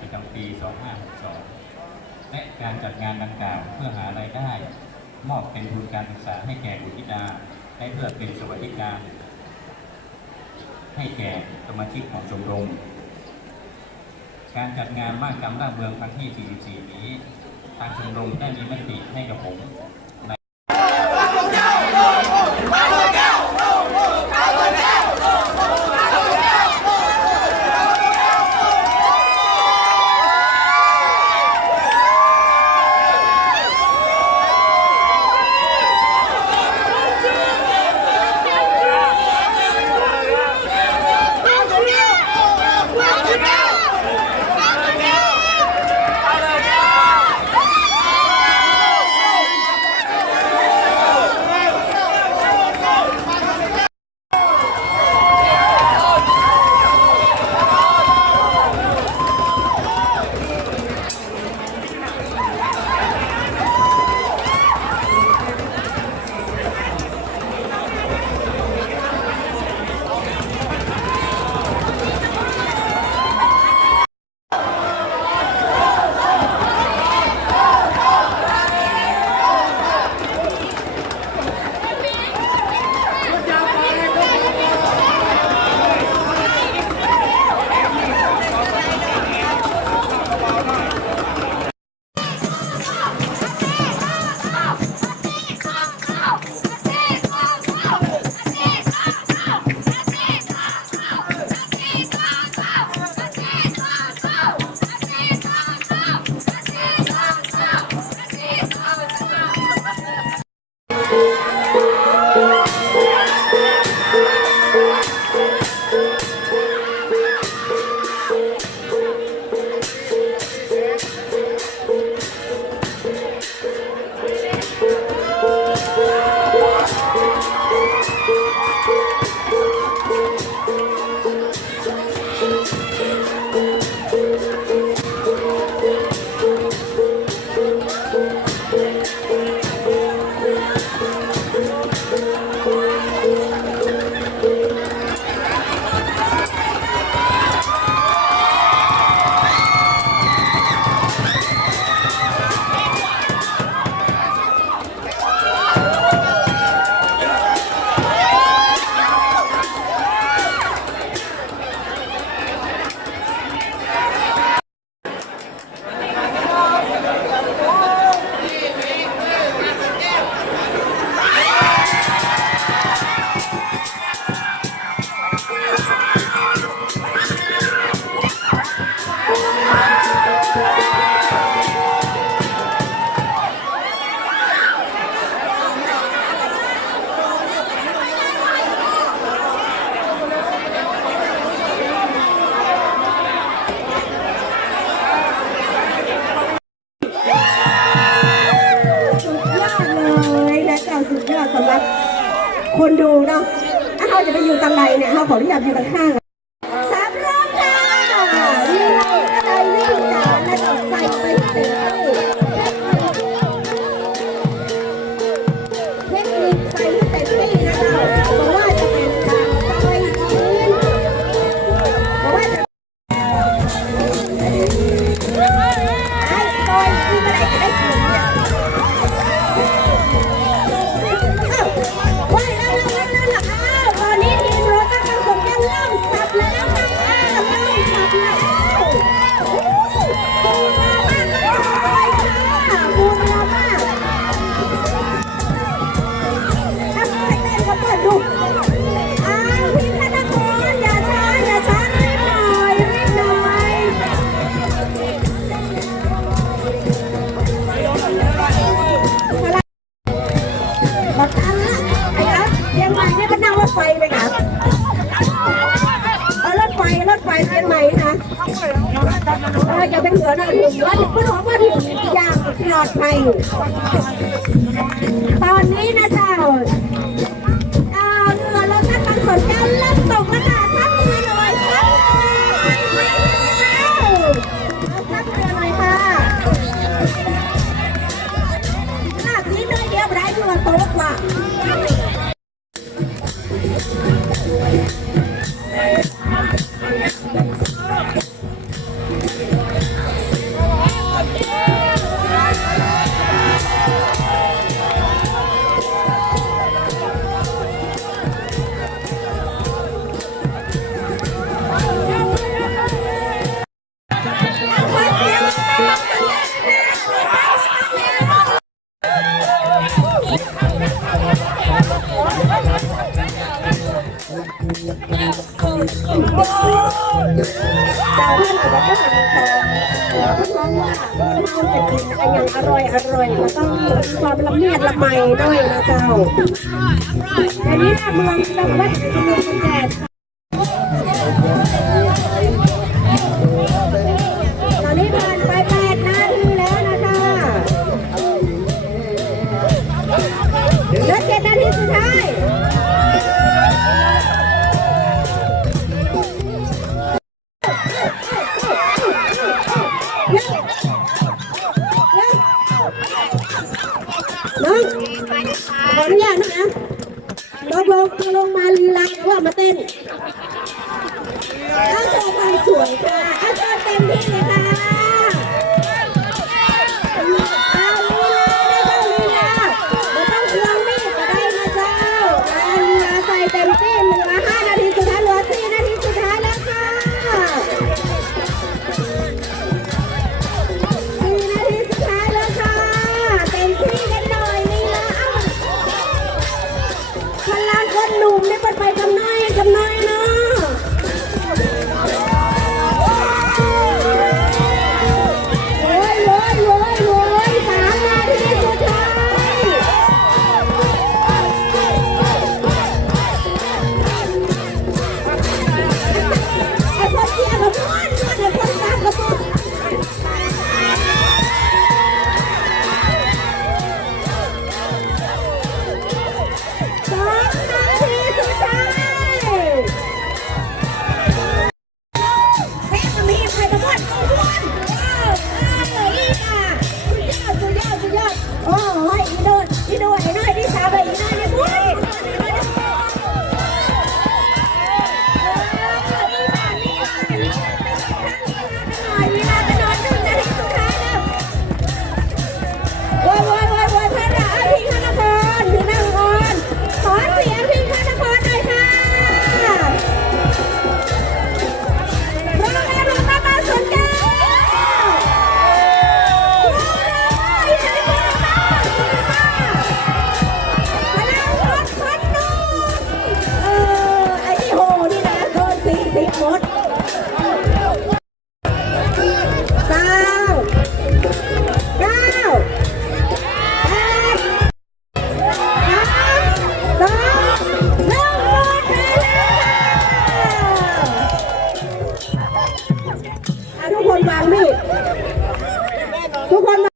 ประจำปี 2562 และการจัดงานดังกล่าวเพื่อหารายได้มอบเป็นทุนการศึกษาให้แก่บุตรธิดาและเพื่อเป็นสวัสดิการให้แก่สมาชิกของชมรมการจัดงานมหกรรมลาดเมืองครั้งที่ 44 นี้ทางชมรมได้มีมติให้กับผมคนดูเนาะถ้าเขาจะไปอยู่ตรงใดเนี่ยเขาขออนุญาตอยู่ข้างๆ3 รอบค่ะวิ่งอะไรวิ่งจานแล้วก็ใส่ไปเต็มเทคนิคใส่ให้เต็มที่นะคะบอกว่าจะเป็นการใส่ชิ้นบอกว่าจะไอ้ซอยที่ไม่ได้จะได้กินเนี่ยไฟไปค่ะรถไฟเชียงใหม่นะจะเป็นเหนือนะถึงว่าถึงคุณบอกว่าถึงอย่างปลอดภัยตอนนี้นะเจ้าเรือรถนักการสนใจเริ่มตกแล้วค่ะซับเรือหน่อยซับเรือหน่อยค่ะลากนี้เลยเดียวได้ที่ว่าโต๊ะกว่า Thank you. เจ้าท่านอาจจะไม่ทำเพราะว่าคนเราจะกินอะไรอย่างอร่อยก็ต้องมีความละเมียดละไมด้วยนะเจ้าอันนี้เมืองจังหวัดพนมแดดตอนนี้ผ่านไป8 นาทีแล้วนะคะเหลือ7 นาทีสุดท้ายน้องขออนุญาตนะลงมาลีลาว่ามาเต้นเอาโชว์ความสวยค่ะเอาโชว์เต็มที่เลยค่ะเอาลีลาไม่ต้องเครื่องมีดก็ได้นะเจ้าลีลาใส่เต็มที่เหลือ5 นาทีสุดท้ายเหลือ4 นาทีสุดท้ายแล้วค่ะ4 นาทีสุดท้ายแล้วค่ะเต็มที่กันหน่อยลีลาพลังคนหนุ่มเนี่ยไปกำน้อยเนาะโอ้ย3 นาทีสุดท้ายไอ้คนเชียร์กับม้วนไอ้คนตามกับม้วนโอ้ยอีโดดไอ้น้อยที่สาไปอีน้อยนี่บุ้ยลีลากันหน่อย1 นาทีสุดท้ายแล้วโว้ยพระราพิงค์นครขอเสียงพิงค์นครหน่อยค่ะโรงแรมของบ้านสวนแก้วไอ้ที่โหนี่นะเกิน40 หมดทุกคนวางมีดทุกคน